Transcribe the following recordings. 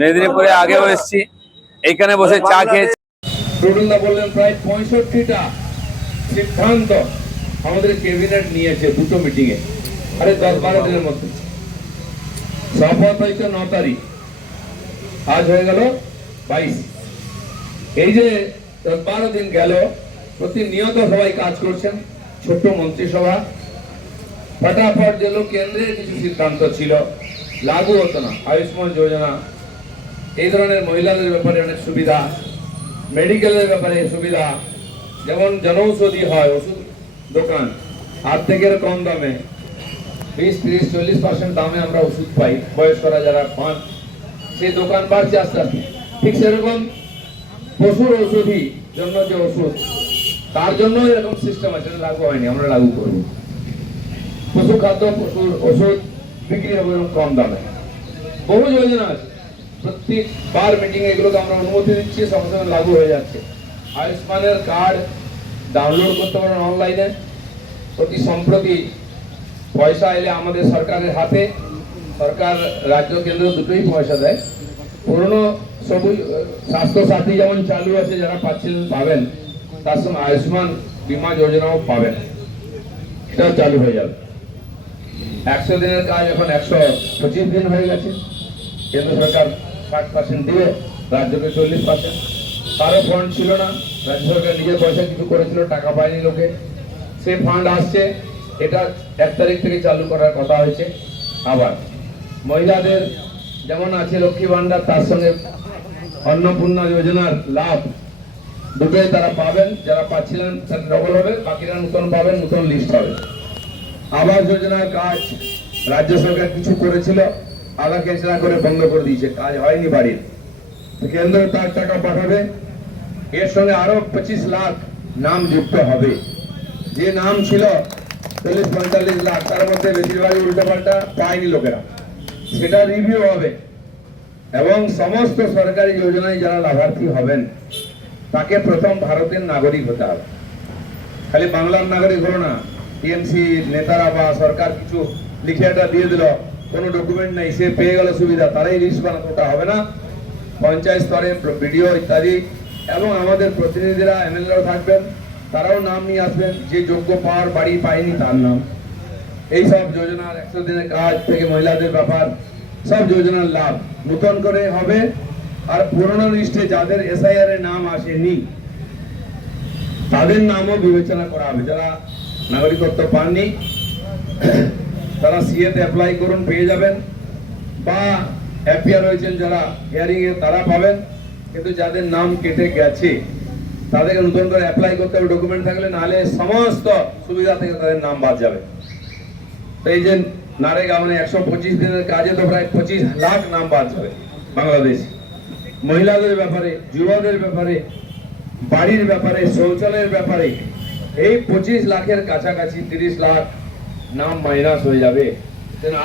মেদিনীপুরে আগেও এসেছি, এইখানে বসে চা খেয়েছি। প্রবীণদা বললেন প্রায় 65টা সিদ্ধান্ত আমাদের ক্যাবিনেট নিয়েছে দুটো মিটিং এ। আরে 10-12 দিনের মধ্যে শপথ হয়েছে 9 তারিখ, আজ হয়ে গেল 22। এই যে 10-12 দিন গেল, প্রতিনিয়ত সবাই কাজ করছেন। ছোট্ট মন্ত্রিসভা ফটাফট যেগুলো কেন্দ্রের কিছু সিদ্ধান্ত ছিল লাগু হতো না, আয়ুষ্মান যোজনা, এই ধরনের মহিলাদের ব্যাপারে অনেক সুবিধা, মেডিকেলের ব্যাপারে সুবিধা, যেমন জনঔষধি হয়, ওষুধ দোকান আর্ধেকের কম দামে 20-30-40% দামে আমরা ওষুধ পাই, বয়স্করা যারা পান, সেই দোকান বাড়ছে আস্তে আস্তে। ঠিক সেরকম পশুর ঔষধি জন্য যে ওষুধ, তার জন্য এরকম সিস্টেম আছে, লাগু হয়নি, আমরা লাগু করবো। পশু খাদ্য, পশুর ওষুধ বিক্রি হবে কম দামে। বহু যোজনা আছে, প্রত্যেকবার মিটিং এগুলোকে আমরা অনুমতি দিচ্ছি, সঙ্গে সঙ্গে লাগু হয়ে যাচ্ছে। আয়ুষ্মানের কার্ড ডাউনলোড করতে পারেন অনলাইনে। প্রতি সম্প্রতি পয়সা এলে আমাদের সরকারের হাতে, সরকার রাজ্য কেন্দ্র দুটোই পয়সা দেয়। পুরনো সবুজ স্বাস্থ্য সাথী যেমন চালু আছে, যারা পাচ্ছিলেন পাবেন, তার সঙ্গে আয়ুষ্মান বীমা যোজনাও পাবেন, এটাও চালু হয়ে যাবে। 100 দিনের কাজ এখন 125 দিন হয়ে গেছে। কেন্দ্র সরকার 60% দিয়ে, রাজ্যকে 40%। তারও ফান্ড ছিল না, রাজ্য সরকার নিজের পয়সা কিছু করেছিল, টাকা পায়নি লোকে, সেই ফান্ড আসছে। এটা 1 তারিখ থেকে চালু করার কথা হয়েছে। আবার মহিলাদের যেমন আছে লক্ষ্মী ভান্ডার, তার সঙ্গে অন্নপূর্ণা যোজনার লাভ দুটোই তারা পাবেন। যারা পাচ্ছিলেন সেটা ডবল হবে, বাকিরা নতুন পাবেন, নতুন লিস্ট হবে। আবাস যোজনার কাজ রাজ্য সরকার কিছু করেছিল, আধা কেচড়া করে বন্ধ করে দিয়েছে, কাজ হয়নি বাড়ির। কেন্দ্র তার টাকা পাঠাবে, এর সঙ্গে আরো 25 লাখ নাম যুক্ত হবে। যে নাম ছিল 40-45 লাখ, তার মধ্যে বেশিরভাগই উল্টো পাল্টা পায়নি লোকেরা, সেটা রিভিউ হবে। এবং সমস্ত সরকারি যোজনায় যারা লাভার্থী হবেন, তাকে প্রথম ভারতের নাগরিক হতে হবে। খালি বাংলার নাগরিক হলো না, টিএমসি নেতারা বা সরকার কিছু লিখে একটা দিয়ে দিল, কোনো ডকুমেন্ট নাই, সে পেয়ে গেল সুবিধা, তারাই লিস্ট বানাতে, ওটা হবে না। পঞ্চায়েত স্তরে বিডিও ইত্যাদি এবং আমাদের প্রতিনিধিরা এমএলএরাও থাকবেন, তারাও নাম নিয়ে আসবেন, যে যোগ্য পাওয়ার বাড়ি পায়নি তার নাম। এই সব যোজনার 100 দিনের কাজ থেকে মহিলাদের ব্যাপার, সব যোজনার লাভ নতুন করে হবে। আর পুরনো লিস্টে যাদের এসআইআর এর নাম আসেনি, তাদের নামও বিবেচনা করা হবে। যারা নাগরিকত্ব পাননি, তারা সিএতে অ্যাপ্লাই করুন, পেয়ে যাবেন, বা অ্যাপিয়ার হয়েছেন যারা হিয়ারিং এ, তারা পাবেন। কিন্তু যাদের নাম কেটে গেছে, তাদেরকে নতুন করে অ্যাপ্লাই করতে হবে, ডকুমেন্ট থাকলে, নাহলে সমস্ত সুবিধা থেকে তাদের নাম বাদ যাবে। তো এই যে নারেগা মানে 125 দিনের কাজে তো প্রায় 25 লাখ নাম বাদ যাবে বাংলাদেশ। মহিলাদের ব্যাপারে, যুবদের ব্যাপারে, বাড়ির ব্যাপারে, শৌচালয়ের ব্যাপারে এই 25 লাখের কাছাকাছি 30 লাখ নাম মাইনাস হয়ে যাবে।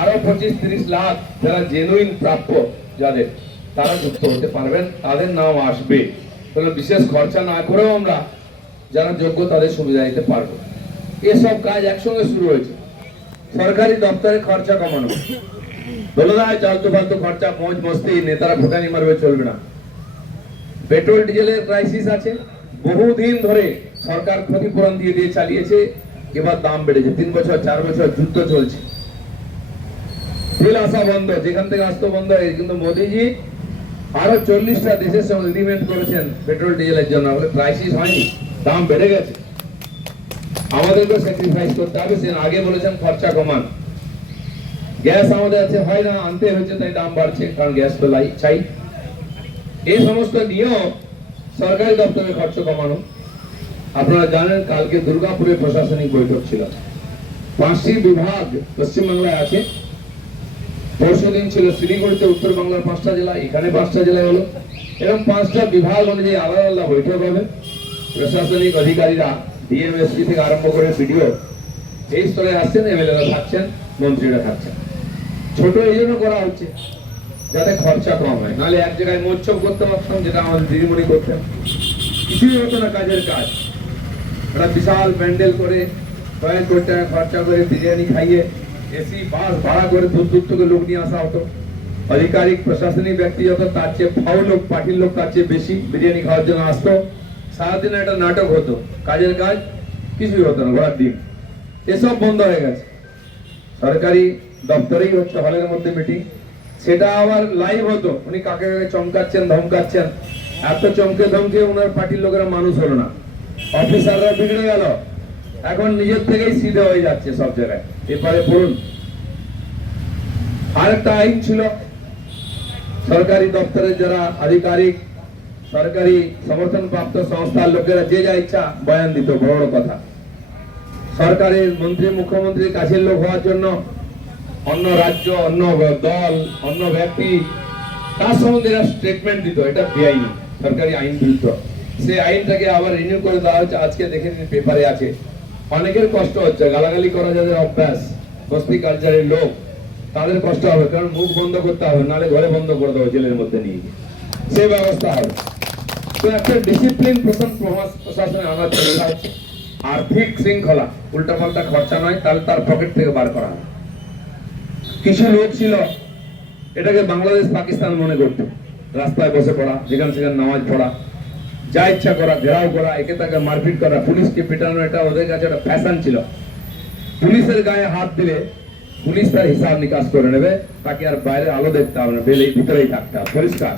আরো 25-30 লাখ যারা জেনুইন প্রাপ্য, যাদের তারা যুক্ত হতে পারবেন, তাদের নাম আসবে। তাহলে বিশেষ খরচা না করেও আমরা যারা যোগ্য তাদের সুবিধা দিতে পারবো। এসব কাজ একসঙ্গে শুরু হয়েছে। সরকারি দপ্তরে খরচা কমানো, বলে দেয় চালতু ফালতু খরচা, মৌজ মস্তি, নেতারা ভোটানি মারবে, চলবে না। পেট্রোল ডিজেলের ক্রাইসিস আছে, বহুদিন ধরে সরকার ক্ষতিপূরণ দিয়ে দিয়ে চালিয়েছে, এবার দাম বেড়েছে। 3 বছর 4 বছর যুদ্ধ চলছে, তেল আসা বন্ধ, যেখান থেকে আসতো বন্ধ হয়ে। কিন্তু মোদীজি আরো 40টা দেশের সঙ্গে এগ্রিমেন্ট করেছেন পেট্রোল ডিজেলের জন্য, ক্রাইসিস হয়নি, দাম বেড়ে গেছে। আমাদেরকে স্যাক্রিফাইস করতে হবে। সে আগে বলেছেন খরচা কমান। গ্যাস আমাদের আছে, হয় না, আনতে হচ্ছে, তাই দাম বাড়ছে, কারণ গ্যাস তো চাই। এই সমস্ত নিয়েও সরকারি দপ্তরে খরচ কমানো। আপনারা জানেন কালকে দুর্গাপুরে প্রশাসনিক বৈঠক ছিল। 5টি বিভাগ পশ্চিমবাংলায় আছে। পরশুদিন ছিল শিলিগুড়িতে, উত্তর বাংলার 5টা জেলা, এখানে 5টা জেলায় হলো। এরকম 5টা বিভাগ অনুযায়ী আলাদা আলাদা বৈঠক হবে। প্রশাসনিক অধিকারীরা ডিএমএসপি থেকে আরম্ভ করে ভিডিও এই স্তরে আসছেন, এমএলএরা থাকছেন, মন্ত্রীরা থাকছেন। ছোট এই জন্য করা হচ্ছে যাতে খরচা কম হয়, নাহলে এক জায়গায় মোচ্ছব করতে পারতাম, যেটা আমাদের দিদিমণি করতেন, কিছুই হতো না কাজের কাজ। একটা বিশাল প্যান্ডেল করে কয়েক কোটি টাকা খরচা করে বিরিয়ানি খাইয়ে, এসি বাস ভাড়া করে দূর দূর থেকে লোক নিয়ে আসা হতো, আধিকারিক প্রশাসনিক ব্যক্তি যত তার চেয়ে ফাউ লোক, পার্টির লোক তার চেয়ে বেশি বিরিয়ানি খাওয়ার জন্য আসতো। সারাদিন একটা নাটক হতো, কাজের কাজ কিছুই হতো না, ঘোরার দিন। এসব বন্ধ হয়ে গেছে। সরকারি দপ্তরেই হচ্ছে হলের মধ্যে মিটিং, সেটা আবার লাইভ হতো। উনি কাকে কাকে চমকাচ্ছেন, ধমকাচ্ছেন। এত চমকে ধমকে ওনার পার্টির লোকেরা মানুষ হলো না, অফিসাররা বিগড়ে গেল। এখন নিজের থেকেই সিধে হয়ে যাচ্ছে সব জায়গায়, পেপারে পড়ুন। আর একটা আইন ছিল, সরকারি দপ্তরের যারা আধিকারিক, সরকারি সমর্থন প্রাপ্ত সংস্থার লোকেরা যে যা ইচ্ছা বয়ান দিত, বড় বড় কথা। সরকারের মন্ত্রী, মুখ্যমন্ত্রীর কাছের লোক হওয়ার জন্য অন্য রাজ্য, অন্য দল, অন্য ব্যক্তি তার সম্বন্ধে এরা স্টেটমেন্ট দিত, এটা বেআইনি, সরকারি আইন বিরুদ্ধ। সেই আইনটাকে আবার রিনিউ করে দেওয়া হচ্ছে। আজকে দেখে নিন, পেপারে আছে। অনেকের কষ্ট হচ্ছে, গালাগালি করা যাদের অভ্যাস, বস্তি কালচারের লোক, তাদের কষ্ট হবে, কারণ মুখ বন্ধ করতে হবে, নালে ঘরে বন্ধ করে দেবো জেলের মধ্যে নিয়ে গিয়ে, সেই ব্যবস্থা হবে। তো একটা ডিসিপ্লিন প্রশাসনে আনার জন্য আর্থিক শৃঙ্খলা, উল্টাপাল্টা খরচা নয়, তাহলে তার পকেট থেকে বার করা হয়। কিছু লোক ছিল এটাকে বাংলাদেশ পাকিস্তান মনে করতো, রাস্তায় বসে পড়া, যেখানে সেখানে নামাজ পড়া, যা ইচ্ছা করা, ঘেরাও করা, একে তাকে মারপিট করা, পুলিশকে পিটানো, এটা ওদের কাছে একটা ফ্যাশন ছিল। পুলিশের গায়ে হাত দিলে পুলিশ তার হিসাব নিকাশ করে নেবে, তাকে আর বাইরে আলো দেখতে হবে না, বেলেই ভিতরেই থাকতে হবে, পরিষ্কার।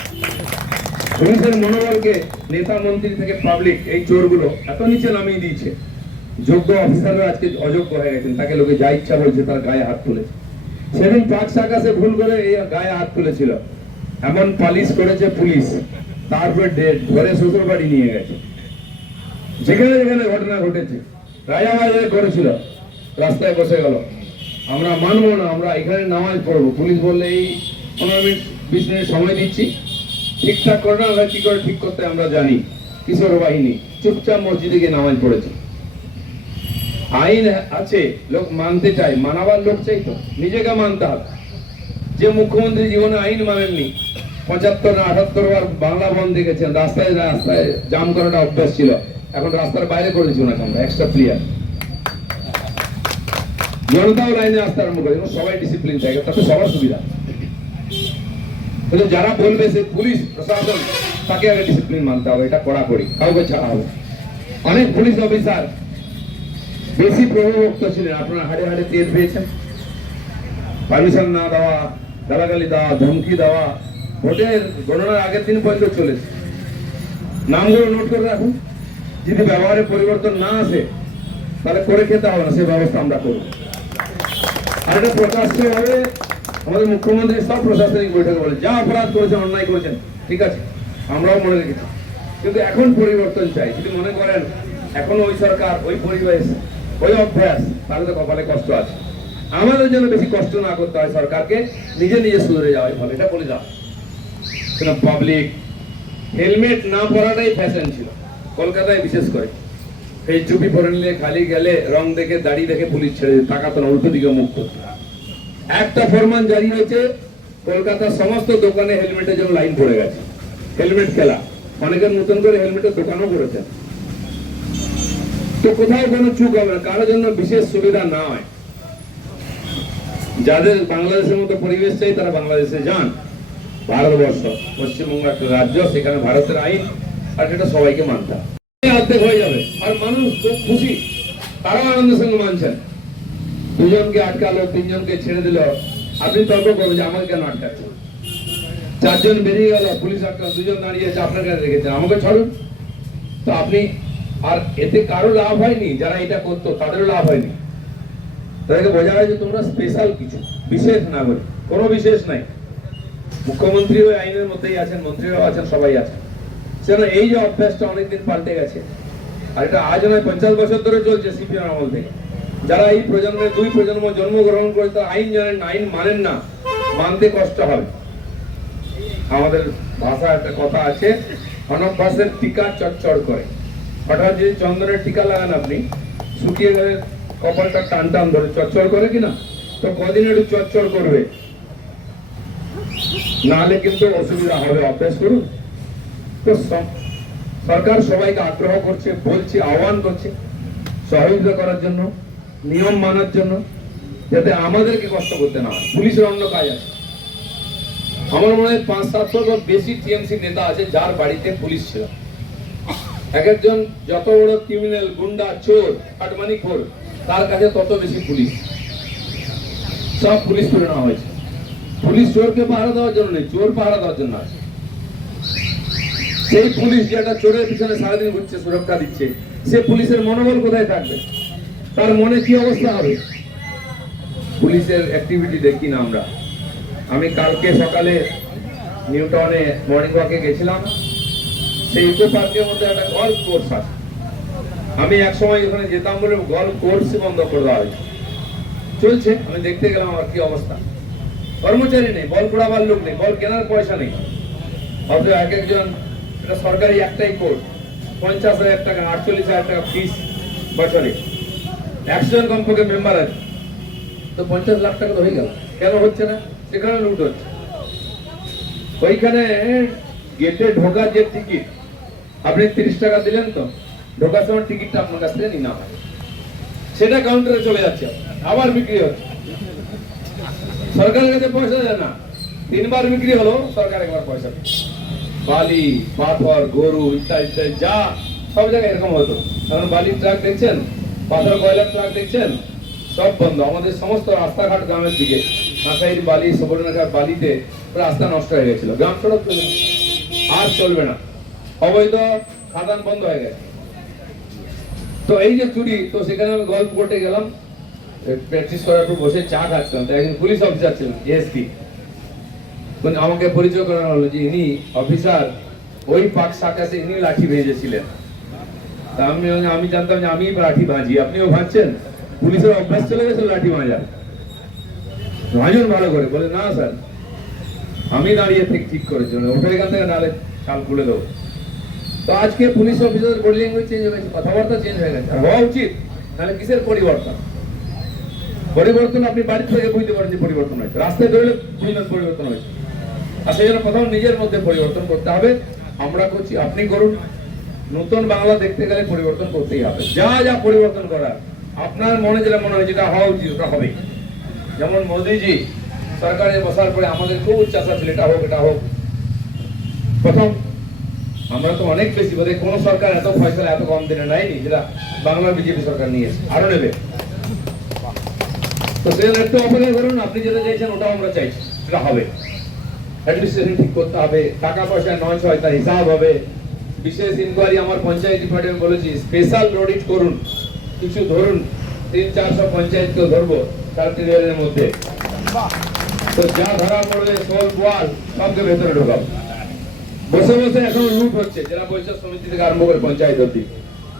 পুলিশের মনোবলকে নেতা মন্ত্রী থেকে পাবলিক, এই চোরগুলো এত নিচে নামিয়ে দিয়েছে। যোগ্য অফিসাররা আজকে অযোগ্য হয়ে গেছেন, তাকে লোকে যা ইচ্ছা বলছে, তার গায়ে হাত তুলেছে। সেদিন পাঁচ সাকাশে ভুল করে এই গায়ে হাত তুলেছিল, এমন পালিশ করেছে পুলিশ, তারপরে ধরে শ্বশুর বাড়ি নিয়ে গেছে। যেখানে যেখানে ঘটনা ঘটেছে, রাজাবাজারে করেছিল, রাস্তায় বসে গেল, আমরা মানবো না, আমরা এখানে নামাজ পড়বো। পুলিশ বললে এই 15 মিনিট 20 মিনিট সময় দিচ্ছি, ঠিকঠাক করে না, আমরা কি করে ঠিক করতে আমরা জানি। কিশোর বাহিনী চুপচাপ মসজিদে গিয়ে নামাজ পড়েছে। আইন আছে, লোক মানতে চায়, মানাবার লোক চাই তো, নিজেকে মানতে হবে। যে মুখ্যমন্ত্রী জীবনে আইন মানেননি, 75 না 78 বার বাংলা বন্ধ দেখেছেন, রাস্তায় রাস্তায় জাম করাটা অভ্যাস ছিল, এখন রাস্তার বাইরে করেছি ওনাকে আমরা, এক্সট্রা ক্লিয়ার। জনতাও লাইনে আসতে আরম্ভ করে, সবাই ডিসিপ্লিন থাকে, তাতে সবার সুবিধা। কিন্তু যারা বলবে সে পুলিশ প্রশাসন, তাকে আগে ডিসিপ্লিন মানতে হবে, এটা কড়াকড়ি, কাউকে ছাড়া হবে। অনেক পুলিশ অফিসার বেশি প্রভাবক্ত ছিলেন, আপনারা হাড়ে হাড়ে তেল পেয়েছেন। পারমিশন না দেওয়া, গালাগালি দেওয়া, ধমকি দেওয়া, ভোটের গণনার আগের দিন পর্যন্ত চলেছে। নামগুলো নোট করে রাখুন, যদি ব্যবহারে পরিবর্তন না আসে তাহলে করে খেতে হবে না, সে ব্যবস্থা আমরা করব। আর এটা প্রকাশ্য হবে, আমাদের মুখ্যমন্ত্রী সব প্রশাসনিক বৈঠকে বলে, যা অপরাধ করেছেন, অন্যায় করেছেন, ঠিক আছে, আমরাও মনে রেখেছি, কিন্তু এখন পরিবর্তন চাই। যদি মনে করেন এখন ওই সরকার, ওই পরিবেশ, ওই অভ্যাস, তাহলে তো কপালে কষ্ট আছে। আমাদের জন্য বেশি কষ্ট না করতে হয় সরকারকে, নিজে নিজে সুধরে যাওয়াই ভালো, এটা বলে যাও। পাবলিক হেলমেট না পরাটাই ফ্যাশন ছিল কলকাতায়, বিশেষ করে এই চুপি পরে নিলে, খালি গেলে রং দেখে, দাড়ি দেখে পুলিশ ছেড়ে তাকাতো না, উল্টো দিকে মুখ করতো। একটা ফরমান জারি হয়েছে, কলকাতার সমস্ত দোকানে হেলমেটের জন্য লাইন পড়ে গেছে, হেলমেট খেলা। অনেকের নতুন করে হেলমেটের দোকানও করেছে। তো কোথাও কোনো চুক হবে না, কারোর জন্য বিশেষ সুবিধা না হয়। যাদের বাংলাদেশের মতো পরিবেশ চাই, তারা বাংলাদেশে যান। ভারতবর্ষ, পশ্চিমবঙ্গ একটা রাজ্য, সেখানে ভারতের আইন, আর সেটা সবাইকে মানতে হবে। অর্ধেক হয়ে যাবে, আর মানুষ খুব খুশি, তারাও আনন্দের সঙ্গে মানছেন। দুজনকে আটকালো, 3 জনকে ছেড়ে দিল, আপনি তর্ক করবেন যে আমাকে কেন আটকাচ্ছে। 4 জন বেরিয়ে গেল, পুলিশ আটকালো, 2 জন দাঁড়িয়ে আছে, আপনার কাছে রেখেছেন, আমাকে ছাড়ুন। তো আপনি, আর এতে কারো লাভ হয়নি, যারা এটা করতো তাদেরও লাভ হয়নি। তাদেরকে বোঝা হয় যে তোমরা স্পেশাল কিছু, বিশেষ নাগরিক, কোনো বিশেষ নাই। মুখ্যমন্ত্রী ওই আইনের মধ্যেই আছেন, মন্ত্রীরাও আছেন, সবাই আছেন। সেজন্য এই যে অভ্যাসটা অনেকদিন পাল্টে গেছে, আর এটা আজ নয়, 50 বছর ধরে চলছে সিপিএম আমল থেকে। যারা এই প্রজন্মের 2 প্রজন্ম জন্মগ্রহণ করে, তো আইন জানেন না, আইন মানেন না, মানতে কষ্ট হবে। আমাদের ভাষা একটা কথা আছে, অনভ্যাসের টিকা চচ্চড় করে। হঠাৎ যদি চন্দনের টিকা লাগান আপনি, শুকিয়ে গেলে কপালটা টান টান ধরে, চচ্চড় করে কিনা, তো কদিন একটু চচ্চড় করবে, নাহলে কিন্তু অসুবিধা হবে। অভ্যাস করুন। তো সরকার সবাইকে আগ্রহ করছে, বলছে, আহ্বান করছে সহযোগিতা করার জন্য, নিয়ম মানার জন্য, যাতে আমাদেরকে কষ্ট করতে না হয়। পুলিশের অন্য কাজ আছে, আমার মনে হয় 500-700 বেশি টিএমসি নেতা আছে যার বাড়িতে পুলিশ ছিল। এক একজন যত বড় ক্রিমিনাল, গুন্ডা, চোর, কাটমানিখোর, তার কাছে তত বেশি পুলিশ। সব পুলিশ তুলে নেওয়া হয়েছে। পুলিশ চোরকে পাহারা দেওয়ার জন্য নেই, চোর পাহারা দেওয়ার জন্য আছে। সেই পুলিশ যে একটা চোরের পিছনে সারাদিন ঘুরছে, সুরক্ষা দিচ্ছে, সে পুলিশের মনোবল কোথায় থাকবে? তার মনে কি অবস্থা হবে? পুলিশের অ্যাক্টিভিটি দেখি না আমরা। আমি কালকে সকালে নিউ টাউনে মর্নিং ওয়াকে গেছিলাম। সেই ইকো পার্কের মধ্যে একটা গল্ফ কোর্স আছে। আমি এক সময় ওখানে যেতাম বলে গল্ফ কোর্সই বন্ধ করে দেওয়া হয়েছে। চলছে, আমি দেখতে গেলাম আর কি অবস্থা। কর্মচারী নেই, বল পোড়াবার লোক নেই, বল কেনার পয়সা নেই। অথচ এক একজন, এটা সরকারি একটাই কোর্ট, 50,000 টাকা, 48,000 টাকা ফিস বছরে। 100 জন কমপক্ষে মেম্বার আছে, তো 50 লাখ টাকা তো হয়ে গেল। কেন হচ্ছে না? সেখানে লুট হচ্ছে। ওইখানে গেটে ঢোকার যে টিকিট, আপনি 30 টাকা দিলেন, তো ঢোকার সময় টিকিটটা আপনার কাছ থেকে নিয়ে হয়, সেটা কাউন্টারে চলে যাচ্ছে, আবার বিক্রি হচ্ছে। সরকারের কাছে পয়সা দেয় না, 3 বার বিক্রি হলো, সরকার একবার পয়সা দেয়। বালি, পাথর, গরু ইত্যাদি ইত্যাদি যা সব জায়গায় এরকম হতো। কারণ বালির ট্রাক দেখছেন, পাথর কয়লার ট্রাক দেখছেন, সব বন্ধ। আমাদের সমস্ত রাস্তাঘাট গ্রামের দিকে, হাঁসাইর বালি, সুবর্ণরেখার বালিতে রাস্তা নষ্ট হয়ে গেছিল। গ্রাম সড়ক চলবে না, আর চলবে না, অবৈধ খাদান বন্ধ হয়ে গেছে। তো এই যে চুরি, তো সেখানে আমি গল্প করতে গেলাম, প্র্যাকটিস করার পর বসে চা খাচ্ছিলাম। তো একজন পুলিশ অফিসার ছিলেন, এসপি, আমাকে পরিচয় করানো হলো যে ইনি অফিসার, ওই পাক শাখাতে ইনি লাঠি ভেজেছিলেন। তা আমি জানতাম যে আমি লাঠি ভাঁজি, আপনিও ভাঁজছেন। পুলিশের অভ্যাস চলে গেছে লাঠি ভাঁজা, ভাঁজুন ভালো করে। বলে না স্যার, আমি দাঁড়িয়ে ঠিক করেছি, ওঠে এখান থেকে, নাহলে চাল খুলে দেবো। তো আজকে police officer body language change হয়ে গেছে, কথাবার্তা চেঞ্জ হয়ে গেছে। আর হওয়া উচিত, নাহলে কিসের পরিবর্তন? পরিবর্তন আপনি বাড়ি থেকে বুঝতে পারেন যে পরিবর্তন হয়েছে, রাস্তায় বেরোলে বুঝবেন পরিবর্তন হয়েছে। আর সেই জন্য প্রথম নিজের মধ্যে পরিবর্তন করতে হবে। আমরা করছি, আপনি করুন। নতুন বাংলা দেখতে গেলে পরিবর্তন করতেই হবে। যা যা পরিবর্তন করার, আপনার মনে যেটা মনে হয় যেটা হওয়া উচিত ওটা হবে। যেমন মোদিজি সরকারে বসার পরে আমাদের খুব উচ্চাসা ছিল, এটা হোক এটা হোক। প্রথম আমরা তো অনেক বেশি, বোধহয় কোন সরকার এত ফয়সলা এত কম দিনে নেয়নি যেটা বাংলার বিজেপি সরকার নিয়েছে, আরো নেবে। তো সেটা একটু অপেক্ষা করুন, আপনি যেটা চাইছেন ওটাও আমরা চাইছি, সেটা হবে। অ্যাডমিনিস্ট্রেশন ঠিক করতে হবে, টাকা পয়সা 9-6 তার হিসাব হবে। বিশেষ ইনকোয়ারি আমার পঞ্চায়েত ডিপার্টমেন্ট বলেছি, স্পেশাল অডিট করুন, কিছু ধরুন, 300-400 পঞ্চায়েতকে ধরবো 4 এর মধ্যে। তো যা ধরা পড়বে সোল ওয়াল সবকে ভেতরে ঢোকাবো। বসে বসে এখন লুট হচ্ছে, জেলা পরিষদ সমিতি থেকে আরম্ভ করে পঞ্চায়েত অবধি।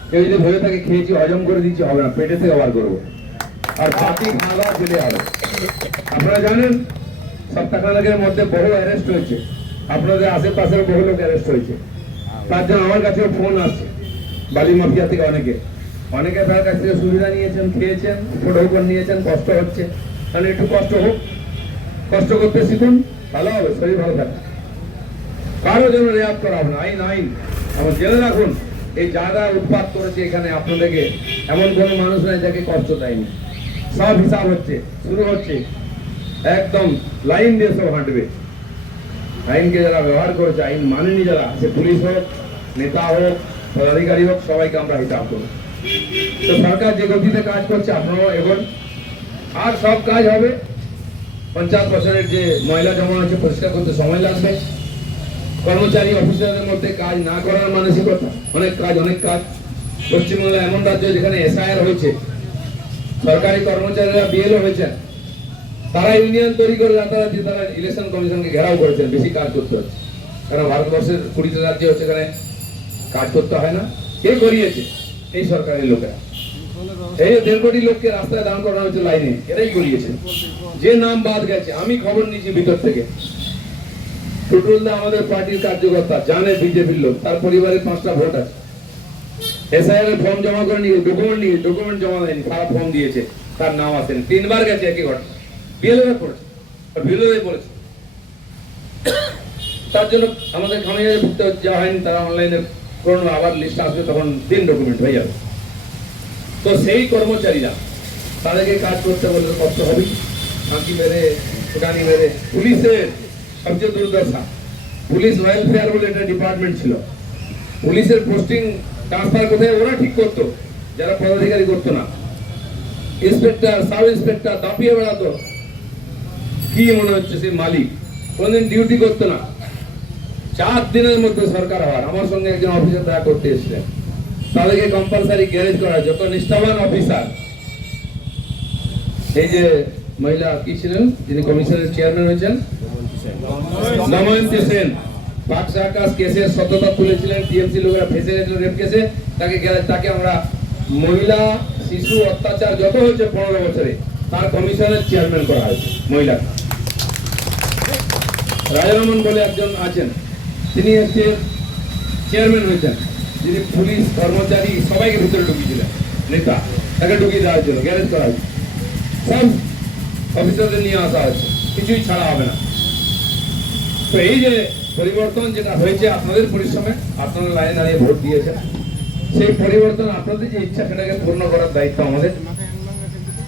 কেউ যদি ভেবে থাকে খেয়েছি হজম করে দিচ্ছি, হবে না, পেটে থেকে বার করবো। আর বাকি খাওয়া দাওয়া চলে হবে। আপনারা জানেন সপ্তাহখানেকের মধ্যে বহু অ্যারেস্ট হয়েছে, আপনাদের আশেপাশের বহু লোক অ্যারেস্ট হয়েছে। তার জন্য আমার কাছে ফোন আসছে বালি মাফিয়া থেকে, অনেকে তার কাছ থেকে সুবিধা নিয়েছেন, খেয়েছেন, ফটো করে নিয়েছেন, কষ্ট হচ্ছে। মানে একটু কষ্ট হোক, কষ্ট করতে শিখুন, ভালো হবে, শরীর ভালো থাকবে। কারো জন্য রেয়াত করা হবে না, আইন আইন। আমার জেনে রাখুন, এই যারা উৎপাত করেছে এখানে আপনাদেরকে, এমন কোন মানুষ নাই যাকে কষ্ট দেয়নি। সব হিসাব হচ্ছে, শুরু হচ্ছে, একদম লাইন দিয়ে সব হাঁটবে। আইনকে যারা ব্যবহার করেছে, আইন মানেনি যারা, সে পুলিশ হোক, নেতা হোক, পদাধিকারী হোক, সবাইকে আমরা হিসাব করব। তো সরকার যে গতিতে কাজ করছে আপনারাও এখন, আর সব কাজ হবে। 50% যে ময়লা জমা আছে পরিষ্কার করতে সময় লাগবে। কর্মচারী অফিসারদের মধ্যে কাজ না করার মানসিকতা, অনেক কাজ। পশ্চিমবাংলা এমন রাজ্য যেখানে এসআইআর হয়েছে, সরকারি কর্মচারীরা বিএলও হয়েছেন, তারা ইউনিয়ন তৈরি করে রাতারাতি তারা ইলেকশন কমিশনকে ঘেরাও করেছেন, বেশি কাজ করতে হচ্ছে। কারণ ভারতবর্ষের 20টা রাজ্য হচ্ছে, এখানে কাজ করতে হয় না। কে করিয়েছে? এই সরকারের লোকেরা। এই 1.5 কোটি লোককে রাস্তায় দাঁড় করানো হচ্ছে লাইনে, এরাই করিয়েছে। যে নাম বাদ গেছে, আমি খবর নিয়েছি ভিতর থেকে, টুটুলদা আমাদের পার্টির কার্যকর্তা, জানে বিজেপির লোক, তার পরিবারের 5টা ভোট আছে। এসআইআর এর ফর্ম জমা করে নিয়ে ডকুমেন্ট জমা দেয়নি, খারাপ ফর্ম দিয়েছে, তার নাম আসেনি। 3 বার গেছে একই ঘটনা, বিএলও করেছে, বলেছে। তার জন্য আমাদের খামিয়ায় ভুগতে যাওয়া হয়নি, তারা অনলাইনে করোনা আবার লিস্ট আসবে, তখন দিন ডকুমেন্ট হয়ে যাবে। তো সেই কর্মচারীরা, তাদেরকে কাজ করতে বললে কষ্ট হবে, ফাঁকি মেরে, ফুটানি মেরে। পুলিশের সবচেয়ে দুর্দশা। পুলিশ ওয়েলফেয়ার বলে একটা ডিপার্টমেন্ট ছিল, পুলিশের পোস্টিং ট্রান্সফার কোথায় ওরা ঠিক করতো, যারা পদাধিকারী করতো না। ইন্সপেক্টর, সাব ইন্সপেক্টর দাপিয়ে বেড়াতো, কি মনে হচ্ছে সেই মালিক, কোনদিন ডিউটি করতো না। 4 দিনের মধ্যে সরকার হওয়ার, আমার সঙ্গে একজন অফিসার দেখা করতে এসেছিলেন, তাদেরকে কম্পালসারি গ্যারেজ করা, যত নিষ্ঠাবান অফিসার। এই যে মহিলা কি ছিলেন, যিনি কমিশনের চেয়ারম্যান হয়েছেন, দময়ন্তী সেন, পাক সার্কাস কেসের সততা তুলেছিলেন, টিএমসি লোকেরা ফেসে গেছিল রেপ কেসে, তাকে আমরা মহিলা শিশু অত্যাচার যত হয়েছে 15 বছরে, তার কমিশনের চেয়ারম্যান করা হয়েছে মহিলা। রাজারমন বলে একজন আছেন, তিনি হচ্ছে চেয়ারম্যান হয়েছেন, যিনি পুলিশ কর্মচারী সবাইকে ভিতরে ঢুকিয়েছিলেন, নেতা, তাকে ঢুকিয়ে দেওয়া হয়েছিল, গ্যারেজ করা হয়েছে। সব অফিসারদের নিয়ে আসা হয়েছে, কিছুই ছাড়া হবে না। তো এই যে পরিবর্তন যেটা হয়েছে আপনাদের পরিশ্রমে, আপনারা লাইনে দাঁড়িয়ে ভোট দিয়েছেন, সেই পরিবর্তন আপনাদের যে ইচ্ছা সেটাকে পূর্ণ করার দায়িত্ব আমাদের।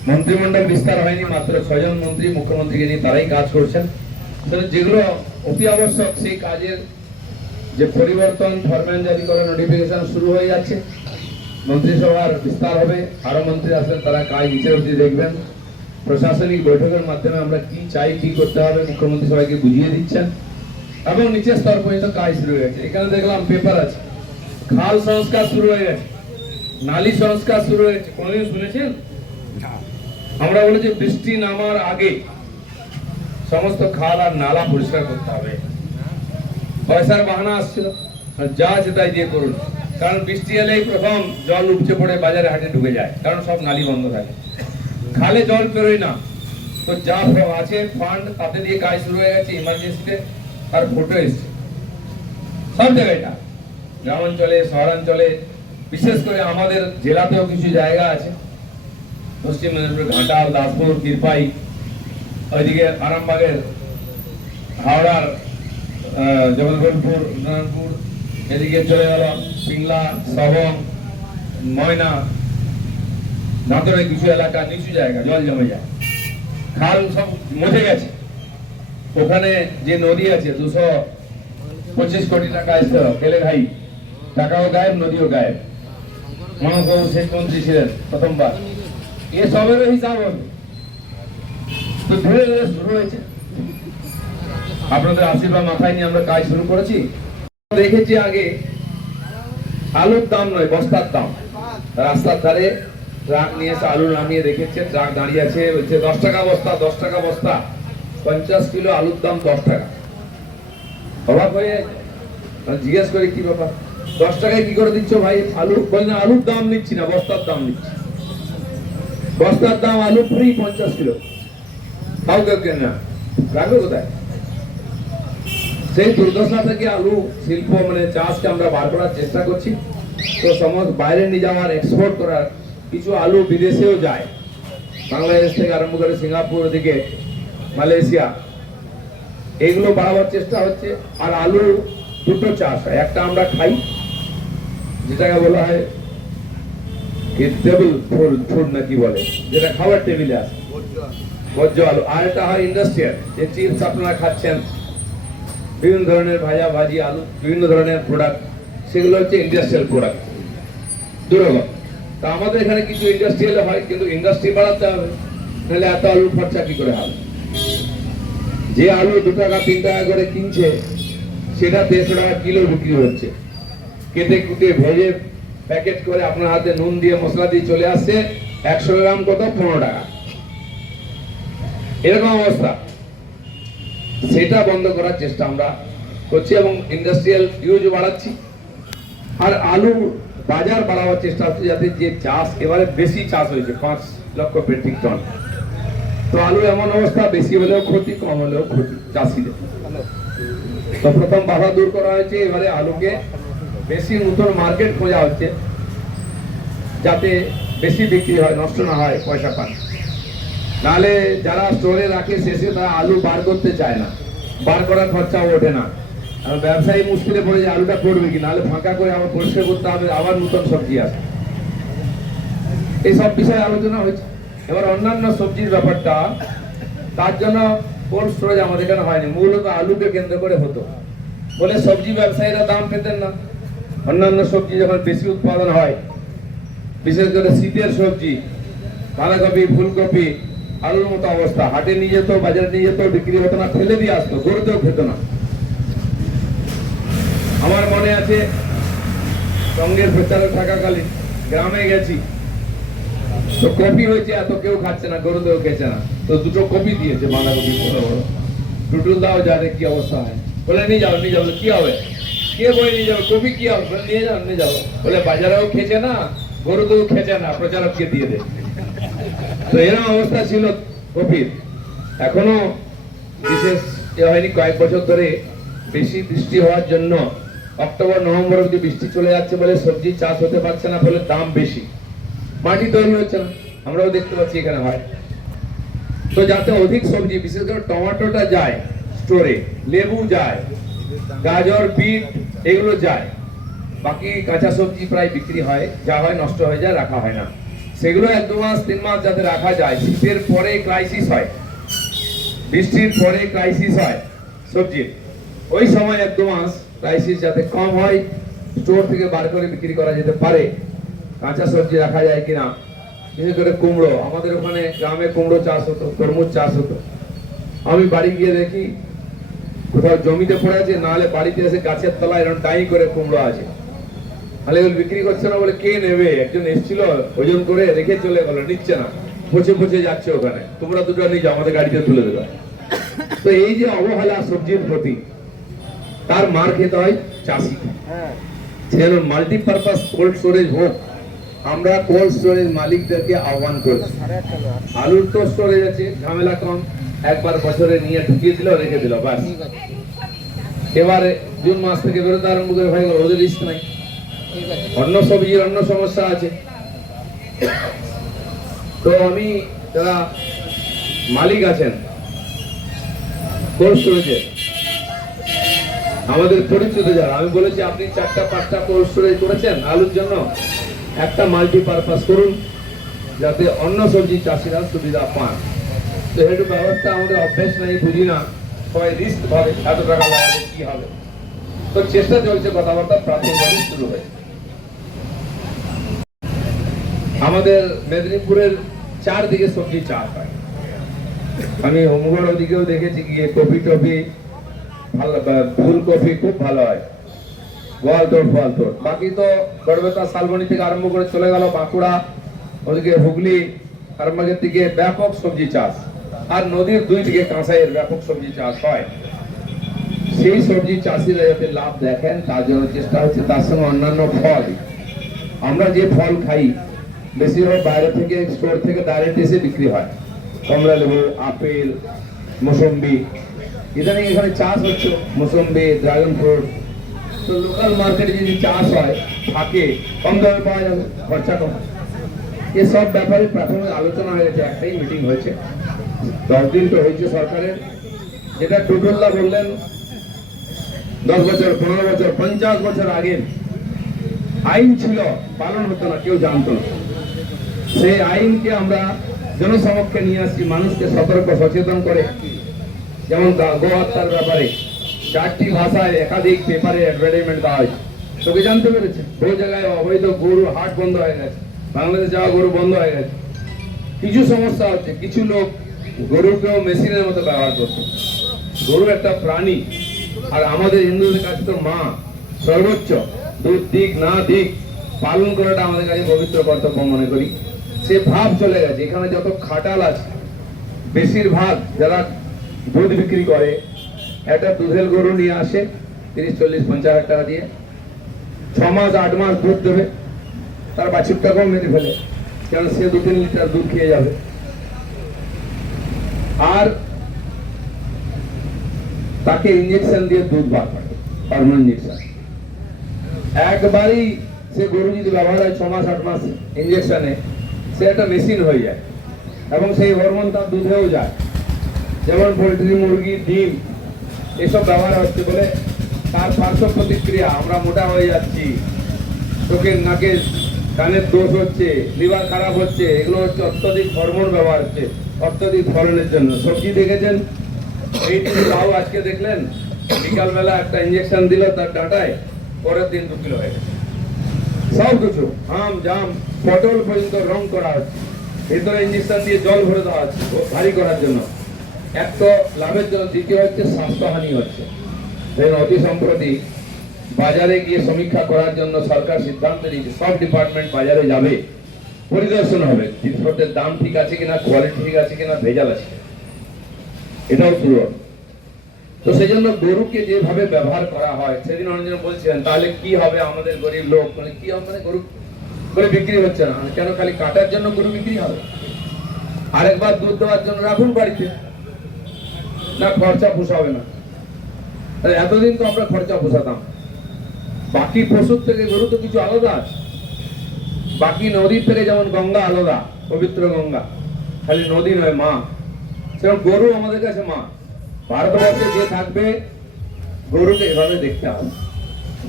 মন্ত্রিমণ্ডল বিস্তার হয়নি, মাত্র 6 জন মন্ত্রী, মুখ্যমন্ত্রীকে নিয়ে তারাই কাজ করছেন। যেগুলো অতি আবশ্যক সেই কাজের যে পরিবর্তন, ফরম্যান জারি করা, নোটিফিকেশন শুরু হয়ে যাচ্ছে, মন্ত্রিসভার বিস্তার হবে, আরো মন্ত্রী আসবেন, তারা কাজ নিচে অবধি দেখবেন। প্রশাসনিক বৈঠকের মাধ্যমে আমরা কি চাই, কি করতে হবে, মুখ্যমন্ত্রী সবাইকে বুঝিয়ে দিচ্ছেন, এবং নিচের স্তর পর্যন্ত কাজ শুরু হয়ে গেছে। এখানে দেখলাম পেপার আছে, খাল সংস্কার শুরু হয়ে গেছে, নালী সংস্কার শুরু হয়ে গেছে, কোনদিন শুনেছেন? আমরা বলেছি বৃষ্টি নামার আগে সমস্ত খাল আর নালা পরিষ্কার করতে হবে। পয়সার বাহানা আসছিল, যা আছে তাই দিয়ে করুন, কারণ বৃষ্টি এলেই প্রথম জল উপচে পড়ে বাজারে হাটে ঢুকে যায়, কারণ সব নালী বন্ধ থাকে, খালে জল বেরোয় না। তো যা আছে ফান্ড, তাতে দিয়ে কাজ শুরু হয়ে গেছে ইমার্জেন্সিতে, আর ফটো এসছে সব জায়গায়, গ্রামাঞ্চলে, শহরাঞ্চলে, বিশেষ করে আমাদের জেলাতেও কিছু জায়গা আছে, পশ্চিম মেদিনীপুর, ঘাটাল, দাসপুর, কিরপাই, ওইদিকে আরামবাগের, হাওড়ার, জগৎবলপুর, নারায়ণপুর, এদিকে চলে গেল সিংলা, সবং, ময়না, নাটোরে কিছু এলাকা, নিচু জায়গা, জল জমে যায়, খাল সব মুছে গেছে। ওখানে যে নদী আছে 225 কোটি টাকা এসে কেলে ঘাই, টাকাও গায়েব, নদীও গায়েব। মহানবাবু শেষ মন্ত্রী ছিলেন প্রথমবার, এসবেরও হিসাব হবে। তো ধীরে ধীরে শুরু হয়েছে, আপনাদের আশীর্বাদ মাথায় নিয়ে আমরা কাজ শুরু করেছি। দেখেছি আগে আলুর দাম নয়, বস্তার দাম, রাস্তার ধারে ট্রাক নিয়ে এসে আলু নামিয়ে রেখেছে, ট্রাক দাঁড়িয়ে আছে, বলছে 10 টাকা বস্তা, 10 টাকা বস্তা, 50 কিলো আলুর দাম 10 টাকা। অবাক হয়ে জিজ্ঞেস করি কি ব্যাপার, 10 টাকায় কি করে দিচ্ছ ভাই আলু? বলে না, আলুর দাম নিচ্ছি না, বস্তার দাম নিচ্ছি। বস্তার দাম আলু ফ্রি 50 কিলো, তাও কেউ কেন না, রাখবে কোথায়? সেই দুর্দশা থেকে আলু শিল্প মানে চাষকে আমরা বার করার চেষ্টা করছি। তো সমস্ত বাইরে নিয়ে যাওয়ার, এক্সপোর্ট করার, কিছু আলু বিদেশেও যায়, বাংলাদেশ থেকে আরম্ভ করে সিঙ্গাপুর, দিকে মালয়েশিয়া, এগুলো বাড়াবার চেষ্টা হচ্ছে। আর আলু দুটো চাষ হয়, একটা আমরা খাই, যেটাকে বলা হয় টেবিল ফুড নাকি বলে, যেটা খাবার টেবিলে আছে, ভোজ্য আলু। আর এটা হয় ইন্ডাস্ট্রিয়াল, যে চিপস আপনারা খাচ্ছেন, বিভিন্ন ধরনের ভাজা ভাজি আলু, বিভিন্ন ধরনের প্রোডাক্ট, সেগুলো হচ্ছে ইন্ডাস্ট্রিয়াল প্রোডাক্ট, দুরকম। তা আমাদের এখানে কিছু ইন্ডাস্ট্রিয়াল হয়, কিন্তু ইন্ডাস্ট্রি বাড়াতে হবে, নাহলে এত আলু খরচা কি করে হবে? যে আলু 2 টাকা 3 টাকা করে কিনছে, সেটা 150 টাকা কিলো বিক্রি হচ্ছে, কেটে কুটে ভেজে প্যাকেট করে আপনার হাতে নুন দিয়ে মশলা দিয়ে চলে আসছে, 100 গ্রাম কত, 15 টাকা, এরকম অবস্থা। সেটা বন্ধ করার চেষ্টা আমরা করছি এবং ইন্ডাস্ট্রিয়াল ইউজ বাড়াচ্ছি। আর আলু বাজার বাড়াবার চেষ্টা হচ্ছে, যাতে যে চাষ এবারে বেশি চাষ হয়েছে 5 লক্ষ মেট্রিক টন। তো আলু এমন অবস্থা, বেশি হলেও ক্ষতি, কম হলেও ক্ষতি চাষিদের। তো প্রথম বাধা দূর করা হয়েছে, এবারে আলুকে বেশি নতুন মার্কেট খোঁজা হচ্ছে, যাতে বেশি বিক্রি হয়, নষ্ট না হয়, পয়সা পায়। নাহলে যারা স্টোরে রাখে শেষে তারা আলু বার করতে চায় না, বার করার খরচাও ওঠে না, আর ব্যবসায়ী মুশকিলে পড়ে যে আলুটা করবে কি, নাহলে ফাঁকা করে আবার পরিষ্কার করতে হবে, আবার নতুন সবজি আসে। এইসব বিষয়ে আলোচনা হয়েছে। এবার অন্যান্য সবজির ব্যাপারটা, তার জন্য কোল্ড স্টোরেজ আমাদের এখানে হয়নি, মূলত আলুকে কেন্দ্র করে হতো বলে সবজি ব্যবসায়ীরা দাম পেতেন না। অন্যান্য সবজি যখন বেশি উৎপাদন হয়, বিশেষ করে শীতের সবজি, বাঁধাকপি, ফুলকপি, আলুর মতো অবস্থা, হাটে নিয়ে যেত, বাজারে নিয়ে যেত, বিক্রি হতো না, ফেলে দিয়ে আসতো, গরুতেও খেত না। আমার মনে আছে সঙ্গের প্রচারে থাকাকালীন গ্রামে গেছি, তো কপি হয়েছে, এত কেউ খাচ্ছে না, গরুদেরও খেছে না, তো দুটো কপি দিয়েছে, বাঁধাকপি বড় বড়। টুটুল দাও যারে কি অবস্থা হয়, বলে নিয়ে যাও নিয়ে যাও। কি হবে, কে বই নিয়ে যাবে, কপি কি হবে, বলে নিয়ে যাও নিয়ে যাও। বলে বাজারেও খেছে না, গরুদেরও খেছে না, প্রচারককে দিয়ে দে। তো এরকম অবস্থা ছিল কপির। এখনো বিশেষ হয়নি, কয়েক বছর ধরে বেশি বৃষ্টি হওয়ার জন্য অক্টোবর নভেম্বর অব্দি বৃষ্টি চলে যাচ্ছে বলে সবজি চাষ হতে পারছে না, বলে দাম বেশি, মাটি তৈরি হচ্ছে না। আমরাও দেখতে পাচ্ছি এখানে হয়। তো যাতে অধিক সবজি, বিশেষ করে টমেটোটা যায় স্টোরে, লেবু যায়, গাজর, বিট এগুলো যায়, বাকি কাঁচা সবজি প্রায় বিক্রি হয়, যা হয় নষ্ট হয়ে যায়, রাখা হয় না। সেগুলো 1-2 মাস 3 মাস যাতে রাখা যায়। শীতের পরে ক্রাইসিস হয়, বৃষ্টির পরে ক্রাইসিস হয় সবজির, ওই সময় 1-2 মাস ক্রাইসিস যাতে কম হয়, স্টোর থেকে বার করে বিক্রি করা যেতে পারে। কাঁচা সবজি রাখা যায় কিনা, বিশেষ করে কুমড়ো, আমাদের ওখানে গ্রামে কুমড়ো চাষ হতো, তরমুজ চাষ হতো। আমি বাড়ি গিয়ে দেখি কোথাও জমিতে পড়ে আছে, নাহলে বাড়িতে এসে গাছের তলায় এরকম ডাই করে কুমড়ো আছে। তাহলে এগুলো বিক্রি করছে না বলে কে নেবে, একজন এসেছিল ওজন করে রেখে চলে গেল, নিচ্ছে না, পচে পচে যাচ্ছে ওখানে, তোমরা দুটো নিয়ে যাও, আমাদের গাড়িতে তুলে দেবে। তো এই যে অবহেলা সবজির প্রতি, তার মার খেতে হয় চাষিকে। যেন মাল্টিপারপাস কোল্ড স্টোরেজ হোক, আমরা কোল্ড স্টোরেজ মালিকদেরকে আহ্বান করছি। আলুর তো স্টোরেজ আছে, ঝামেলা কম, একবার বছরে নিয়ে ঢুকিয়ে দিল, রেখে দিল, বাস। এবারে জুন মাস থেকে বেরোতে আরম্ভ করে হয়ে গেল, ওদের রিস্ক নাই। অন্য সবজির অন্য সমস্যা আছে। তো আমি, যারা মালিক আছেন কোল্ড স্টোরেজের, আমাদের পরিচিত যারা, আমি বলেছি আপনি 4টা-5টা কোল্ড স্টোরেজ করেছেন আলুর জন্য, একটা মাল্টিপারপাস করুন, যাতে অন্য সবজি চাষিরা সুবিধা পান। তো একটু ব্যবস্থা আমাদের অভ্যেস নেই, বুঝি না, সবাই রিস্ক ভাবে, এত টাকা লাগাবে কি হবে। তো চেষ্টা চলছে, কথাবার্তা প্রাথমিকভাবে শুরু হয়েছে। আমাদের মেদিনীপুরের 4 দিকে সবজি চাষ হয়। আমি হোমগড় ওদিকেও দেখেছি গিয়ে, কপি টপি, ফুলকপি খুব ভালো হয়, গোয়ালতোড় ফোয়ালতোড়। বাকি তো গড়বেতা, শালবনি থেকে আরম্ভ করে চলে গেল বাঁকুড়া, ওদিকে হুগলি, আরামবাগের দিকে ব্যাপক সবজি চাষ, আর নদীর 2 দিকে কাঁসাইয়ের ব্যাপক সবজি চাষ হয়। সেই সবজি চাষিরা যাতে লাভ দেখেন, তার জন্য চেষ্টা হচ্ছে। তার সঙ্গে অন্যান্য ফল, আমরা যে ফল খাই বেশিরভাগ বাইরে থেকে, স্টোর থেকে ডাইরেক্ট এসে বিক্রি হয়। কমলা লেবু, আপেল, মৌসম্বি, ইদানিং এখানে চাষ হচ্ছে মৌসম্বি, ড্রাগন ফ্রুট। তো লোকাল মার্কেটে যদি চাষ হয়, থাকে, কম দামে পাওয়া যাবে, খরচা কম। এসব ব্যাপারে প্রাথমিক আলোচনা হয়েছে, একটাই মিটিং হয়েছে, 10 দিন তো হয়েছে সরকারের। যেটা টুটুল্লাহ বললেন, 10 বছর, 15 বছর, 50 বছর আগে আইন ছিল, পালন হতো না, কেউ জানতো না। সেই আইনকে আমরা জনসমক্ষে নিয়ে আসছি, মানুষকে সতর্ক সচেতন করে। যেমন গো হত্যার ব্যাপারে 4টি ভাষায় একাধিক পেপারে অ্যাডভার্টাইজমেন্ট দেওয়া হয়েছে, তোকে জানতে পেরেছে। বহু জায়গায় অবৈধ গরু হাট বন্ধ হয়ে গেছে, বাংলাদেশ যাওয়া গরু বন্ধ হয়ে গেছে। কিছু সমস্যা হচ্ছে, কিছু লোক গরুকেও মেশিনের মতো ব্যবহার করছে। গরু একটা প্রাণী, আর আমাদের হিন্দুদের কাছে তো মা সর্বোচ্চ, দুধ দিক না দিক পালন করাটা আমাদের কাছে পবিত্র কর্তব্য মনে করি। সে ভাব চলে গেছে। এখানে যত খাটাল আছে, বেশিরভাগ যারা দুধ বিক্রি করে, একটা দুধের গরু নিয়ে আসে 30, 40, 50 হাজার টাকা দিয়ে, 6 মাস 8 মাস দুধ দেবে, তার বাছুরটাকেও মেরে ফেলে, কারণ সে 2-3 লিটার দুধ খেয়ে যাবে। আর তাকে ইঞ্জেকশন দিয়ে দুধ বার করে, হরমোন ইঞ্জেকশন। একবারই সে গরু যদি ব্যবহার হয় 6 মাস 8 মাস ইঞ্জেকশনে, সে একটা মেশিন হয়ে যায়, এবং সেই হরমোন তার দুধেও যায়। যেমন পোলট্রি, মুরগি, ডিম এসব ব্যবহার হচ্ছে বলে তার পার্শ্ব প্রতিক্রিয়া, আমরা মোটা হয়ে যাচ্ছি, চোখের নাকের কানের দোষ হচ্ছে, লিভার খারাপ হচ্ছে, এগুলো হচ্ছে অত্যধিক হরমোন ব্যবহার হচ্ছে, অত্যধিক ফলনের জন্য। সবজি দেখেছেন এই লাউ আজকে দেখলেন বিকালবেলা একটা ইঞ্জেকশন দিল তার ডাঁটায়, পরের দিন 2 কিলো হয়ে গেছে। সব কিছু আম জাম পটল পর্যন্ত রং করা হচ্ছে, ভিতরে ইঞ্জেকশন দিয়ে জল ভরে দেওয়া হচ্ছে ভারী করার জন্য। এক তো লাভের জন্য, দ্বিতীয় হচ্ছে স্বাস্থ্যহানি হচ্ছে। অতি সম্প্রতি বাজারে গিয়ে সমীক্ষা করার জন্য সরকার সিদ্ধান্ত নিয়েছে সব ডিপার্টমেন্ট বাজারে যাবে, পরিদর্শন হবে জিনিসপত্রের দাম ঠিক আছে কিনা, কোয়ালিটি ঠিক আছে কিনা, ভেজাল আছে, এটাও শুরু হবে। তো সেই জন্য গরুকে যেভাবে ব্যবহার করা হয়, সেদিন অনেকজন বলছিলেন তাহলে কি হবে আমাদের গরিব লোক, মানে কি হবে, মানে গরু করে বিক্রি হচ্ছে না কেন, খালি কাটার জন্য গরু বিক্রি হবে? আরেকবার দুধ দেওয়ার জন্য রাখুন বাড়িতে, না খরচা পোষাবে না। এতদিন তো আমরা খরচা পোষাতাম, বাকি পশুর থেকে গরু তো কিছু আলাদা আছে। বাকি নদীর থেকে যেমন গঙ্গা আলাদা, পবিত্র গঙ্গা, খালি নদী নয় মা, সেরকম গরু আমাদের কাছে মা। ভারতবর্ষে যে থাকবে গরুকে এভাবে দেখতে হবে,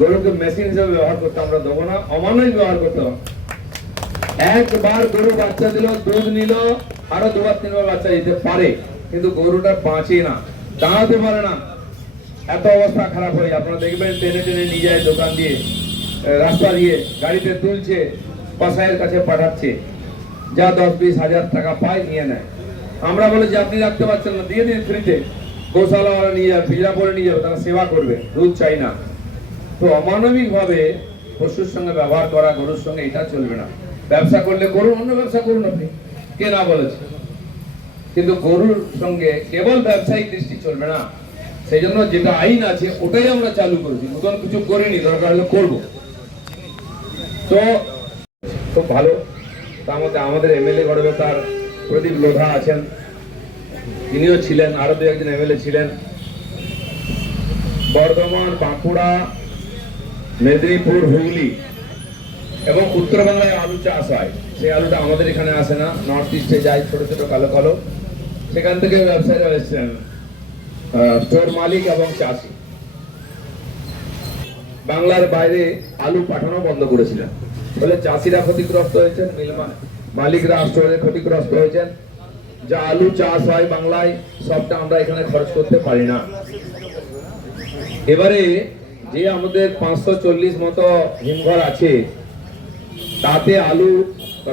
গরুকে মেশিন হিসেবে ব্যবহার করতে আমরা দেবো না, অমানবিক ব্যবহার করতে হবে। একবার গরু বাচ্চা দিল, দুধ নিল, আরো 2-3বার বাচ্চা দিতে পারে, কিন্তু গরুটা বাঁচে না, দাঁড়াতে পারে না, এত অবস্থা খারাপ হয়ে যায়। আপনারা দেখবেন টেনে টেনে নিয়ে যায় দোকান দিয়ে, রাস্তা দিয়ে, গাড়িতে তুলছে, কসাইয়ের কাছে পাঠাচ্ছে, যা 10-20 হাজার টাকা পায় নিয়ে নেয়। আমরা বলে যে আপনি রাখতে পারছেন না, দিয়ে দিন ফ্রিতে, গোশালাওয়ালা নিয়ে যাবে, পিজরা করে নিয়ে যাবে, তারা সেবা করবে, দুধ চাই না। তো অমানবিক ভাবে পশুর সঙ্গে ব্যবহার করা, গরুর সঙ্গে, এটা চলবে না। ব্যবসা করলে করুন, অন্য ব্যবসা করুন, আপনি কে না বলেছে, কিন্তু গরুর সঙ্গে কেবল ব্যবসায়িক দৃষ্টি চলবে না। সেই জন্য যেটা আইন আছে ওটাই আমরা চালু করেছি, নতুন কিছু করিনি, দরকার হলে করবো। তো খুব ভালো। তার মধ্যে আমাদের এমএলএ গড়বে তার প্রদীপ লোধা আছেন, তিনিও ছিলেন, আরো 2-1জন এমএলএ ছিলেন। বর্ধমান, বাঁকুড়া, মেদিনীপুর, হুগলি এবং উত্তরবাংলায় আলু চাষ হয়, সেই আলুটা আমাদের এখানে আসে না, নর্থ ইস্টে যায়, ছোট ছোট কালো কালো, সেখান থেকে ব্যবসায়ীরা এসেছেন, স্টোর মালিক এবং চাষি। বাংলার বাইরে আলু পাঠানো বন্ধ করেছিলেন, ফলে চাষিরা ক্ষতিগ্রস্ত হয়েছেন, মিল মালিকরা স্টোরে ক্ষতিগ্রস্ত হয়েছেন। যা আলু চাষ হয় বাংলায়, সবটা আমরা এখানে খরচ করতে পারি না। এবারে যে আমাদের 540 মতো হিমঘর আছে, তাতে আলু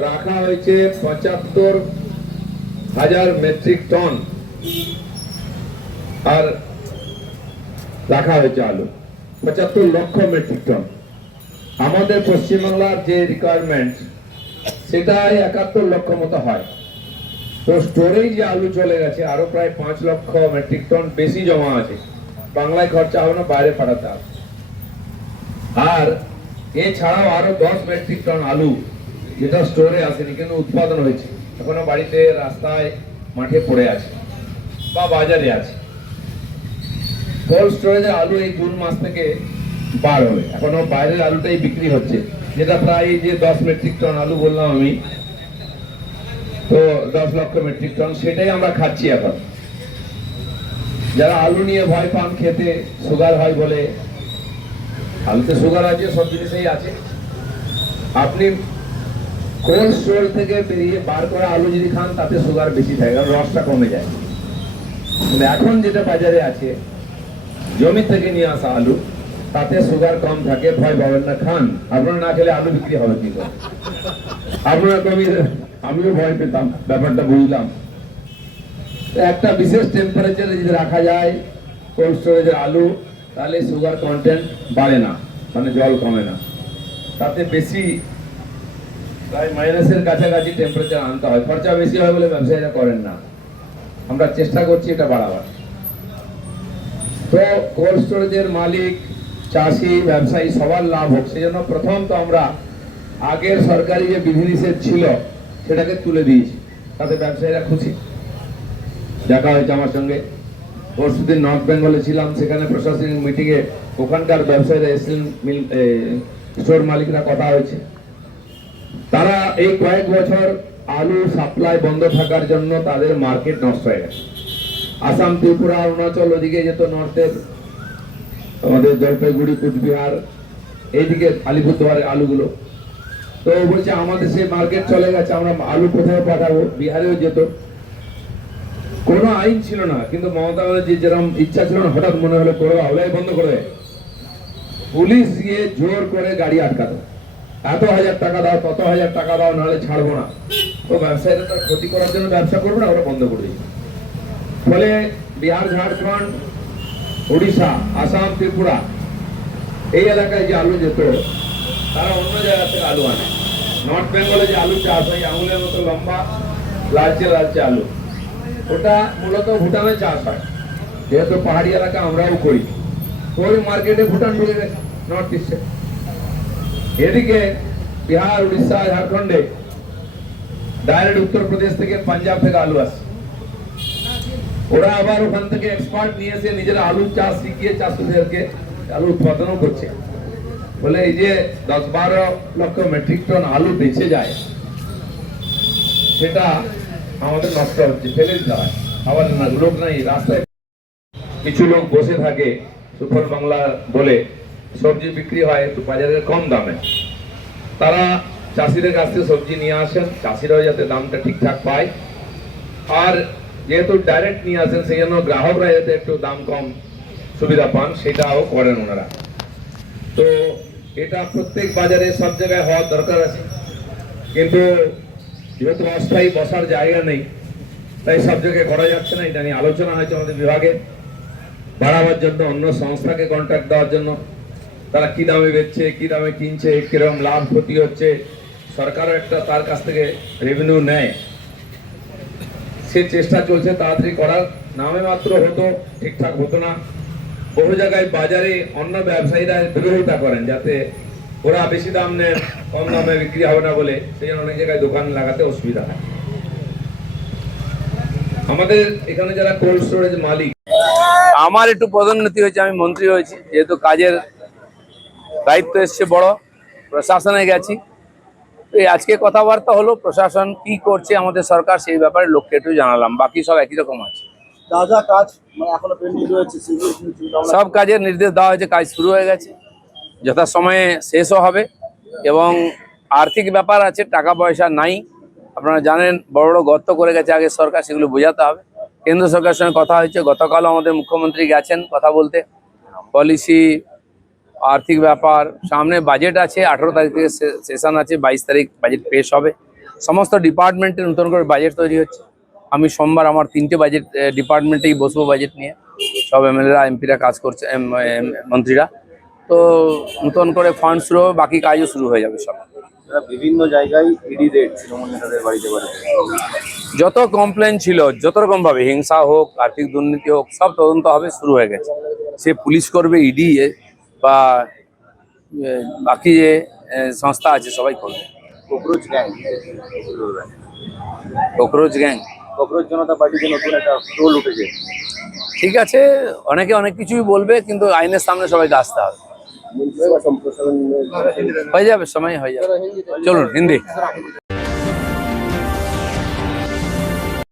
রাখা হয়েছে 75,000 মেট্রিক টন, আর রাখা হয়েছে আলু 75 লক্ষ মেট্রিক টন। আমাদের পশ্চিমবাংলার যে রিকোয়ারমেন্ট সেটাই 71 লক্ষ মতো হয়। তো স্টোরেই যে আলু চলে গেছে, আরো প্রায় 5 লক্ষ মেট্রিক টন বেশি জমা আছে, বাংলায় খরচা হবে না, বাইরে পাঠাতে হবে। আর এছাড়াও আরো 10 মেট্রিক টন আলু যেটা স্টোরে আসেনি কিন্তু উৎপাদন হয়েছে, এখনো বাড়িতে, রাস্তায়, মাঠে পড়ে আছে বা বাজারে আছে। কোল্ড স্টোরেজের আলু এই জুন মাস থেকে বার হবে, এখনো বাইরের আলুটাই বিক্রি হচ্ছে, যেটা প্রায় যে 10 মেট্রিক টন আলু বললাম আমি, তো 10 লক্ষ মেট্রিক টন, সেটাই আমরা খাচ্ছি এখন। যারা আলু নিয়ে ভয় পান খেতে, সুগার হয় বলে, আলুতে সুগার আছে, সব জিনিসেই আছে। আপনি কোল্ড স্টোর থেকে বেরিয়ে বার করা আলু যদি খান, তাতে সুগার বেশি থাকে, কারণ রসটা কমে যায়। কিন্তু এখন যেটা বাজারে আছে, জমি থেকে নিয়ে আসা আলু, তাতে সুগার কম থাকে, ভয় পাবেন না, খান। আপনারা না খেলে আলু বিক্রি হবে কি করে? আপনারা আমিও ভয় পেতাম, ব্যাপারটা বুঝলাম। একটা বিশেষ টেম্পারেচারে যদি রাখা যায় কোল্ড স্টোরেজের আলু, তাহলে সুগার কন্টেন্ট বাড়ে না, মানে জল কমে না, তাতে বেশি প্রায় মাইনাসের কাছাকাছি টেম্পারেচার আনতে হয়। খরচা বেশি হয় বলে ব্যবসায়ীরা করেন না, আমরা চেষ্টা করছি এটা বাড়াবার। তো কোল্ড স্টোরেজের মালিক, চাষি, ব্যবসায়ী সবার লাভ হোক, সেজন্য প্রথম তো আমরা আগের সরকারি যে বিধিনিষেধ ছিল সেটাকে তুলে দিয়েছি, তাতে ব্যবসায়ীরা খুশি। দেখা হয়েছে আমার সঙ্গে, পরশুদিন নর্থ বেঙ্গলে ছিলাম, সেখানে প্রশাসনিক মিটিংয়ে ওখানকার ব্যবসায়ীরা এসেছিলেন, স্টোর মালিকরা, কথা হয়েছে। তারা এই কয়েক বছর আলু সাপ্লাই বন্ধ থাকার জন্য তাদের মার্কেট নষ্ট হয়ে গেছে। আসাম, ত্রিপুরা, অরুণাচল ওদিকে যেত, নর্থের আমাদের জলপাইগুড়ি, কুচবিহার, এইদিকে আলিপুরদুয়ারের আলুগুলো, তো বলছে আমাদের সেই মার্কেট চলে গেছে, আমরা আলু কোথায় পাঠাবো? বিহারেও যেত। কোনো আইন ছিল না, কিন্তু মমতা ব্যানার্জি যেরকম ইচ্ছা ছিল না, হঠাৎ মনে হলো করবে, ওলাই বন্ধ করে দেয়। পুলিশ গিয়ে জোর করে গাড়ি আটকাতো, এত হাজার টাকা দাও, তত হাজার টাকা দাও, নাহলে ছাড়বো না। তো ব্যবসায়ীরা তার ক্ষতি করার জন্য ব্যবসা করবে না, ওরা বন্ধ করে দিই। ফলে বিহার, ঝাড়খণ্ড, উড়িষ্যা, আসাম, ত্রিপুরা এই এলাকায় যে আলু যেত, তারা অন্য জায়গা থেকে আলু আনে। নর্থ বেঙ্গলে যে আলু চাষ হয়, আঙুলের মতো লম্বা লালচে লালচে আলু, ওটা মূলত ভুটানে চাষ হয়। যেহেতু পাহাড়ি এলাকা আমরাও করি, ওই মার্কেটে ভুটান ঢুকে গেছে নর্থ ইস্টে। এদিকে বিহার, উড়িষ্যা, ঝাড়খণ্ডে ডাইরেক্ট উত্তরপ্রদেশ থেকে, পাঞ্জাব থেকে আলু আসে। ওরা আবার ওখান থেকে এক্সপার্ট নিয়ে এসে নিজেরা আলু চাষ শিখিয়ে চাষিদেরকে আলু উৎপাদনও করছে। বলে এই যে 10-12 লক্ষ মেট্রিক টন আলু বেঁচে যায়, সেটা আমাদের নষ্ট হচ্ছে, ফেলে দিতে হয়। আবার লোক নাই রাস্তায়, কিছু লোক বসে থাকে, সুফল বাংলা বলে সবজি বিক্রি হয় একটু বাজারে কম দামে, তারা চাষিদের কাছ থেকে সবজি নিয়ে আসেন, চাষিরাও যাতে দামটা ঠিকঠাক পায়। আর যেহেতু ডাইরেক্ট নিয়ে আসেন, সেই জন্য গ্রাহকরা যাতে একটু দাম কম সুবিধা পান, সেটাও করেন ওনারা। তো এটা প্রত্যেক বাজারে সব জায়গায় হওয়ার দরকার আছে, কিন্তু যেহেতু অস্থায়ী বসার জায়গা নেই, তাই সব জায়গায় করা যাচ্ছে না। এটা নিয়ে আলোচনা হয়েছে আমাদের বিভাগে, বাড়াবার জন্য, অন্য সংস্থাকে কন্ট্রাক্ট দেওয়ার জন্য, তারা কি দামে বেচছে, কি দামে কিনছে, কিরকম লাভ ক্ষতি হচ্ছে, সরকারও একটা তার কাছ থেকে রেভিনিউ নেয়, সে চেষ্টা চলছে তাড়াতাড়ি করার। নামে মাত্র হতো, ঠিকঠাক হতো না। বহু জায়গায় বাজারে অন্য ব্যবসায়ীরা বিরোধিতা করেন, যাতে ওরা বেশি দাম নেন, কম দামে বিক্রি হবে না বলে, সেই জন্য অনেক জায়গায় দোকান লাগাতে অসুবিধা হয়। আমাদের এখানে যারা কোল্ড স্টোরেজ মালিক, আমার একটু পদোন্নতি হয়েছে, আমি মন্ত্রী হয়েছি, যেহেতু কাজের দায়িত্ব এসছে বড়, প্রশাসনে গেছি। তো এই আজকে কথাবার্তা হলো, প্রশাসন কি করছে আমাদের সরকার, সেই ব্যাপারে লোককে একটু জানালাম। বাকি সব একই রকম আছে, যা যা কাজ মানে এখনো পেন্ডিং রয়েছে সেগুলো কিন্তু চিন্তা ভাবনা সব কাজের নির্দেশ দেওয়া হয়েছে, কাজ শুরু হয়ে গেছে, যথাসময়ে শেষও হবে। এবং আর্থিক ব্যাপার আছে, টাকা পয়সা নাই, আপনারা জানেন, বড় বড় গর্ত করে গেছে আগে সরকার, সেগুলো বোঝাতে হবে। কেন্দ্র সরকারের সঙ্গে কথা হয়েছে, গতকালও আমাদের মুখ্যমন্ত্রী গেছেন কথা বলতে, পলিসি, আর্থিক ব্যাপার। সামনে বাজেট আছে, 18 তারিখ থেকে সেশন আছে, 22 তারিখ বাজেট পেশ হবে। সমস্ত ডিপার্টমেন্টে নতুন করে বাজেট তৈরি হচ্ছে। আমি সোমবার আমার 3টে বাজেট ডিপার্টমেন্টেই বসবো বাজেট নিয়ে, সব এমএলএরা, এমপিরা কাজ করছে, মন্ত্রীরা। তো নতুন করে ফান্ড শুরু হবে, বাকি কাজও শুরু হয়ে যাবে সব। বিভিন্ন জায়গায় ইডি রেড তৃণমূল নেতাদের বাড়িতে বাড়িতে যত কমপ্লেন ছিল, যত রকম ভাবে, হিংসা হোক, আর্থিক দুর্নীতি হোক, সব তদন্ত হবে, শুরু হয়ে গেছে। সে পুলিশ করবে, ইডি বা বাকি যে সংস্থা আছে, সবাই করবে। Cockroach gang cockroach gang, cockroach Janata পার্টিতে নতুন একটা রোল উঠেছে। ঠিক আছে, অনেকে অনেক কিছুই বলবে, কিন্তু আইনের সামনে সবাইকে আসতে হবে। মন্ত্রী বা সম্প্রসারণ হয়ে যাবে, সময় হয়ে যাবে। চলুন হিন্দি।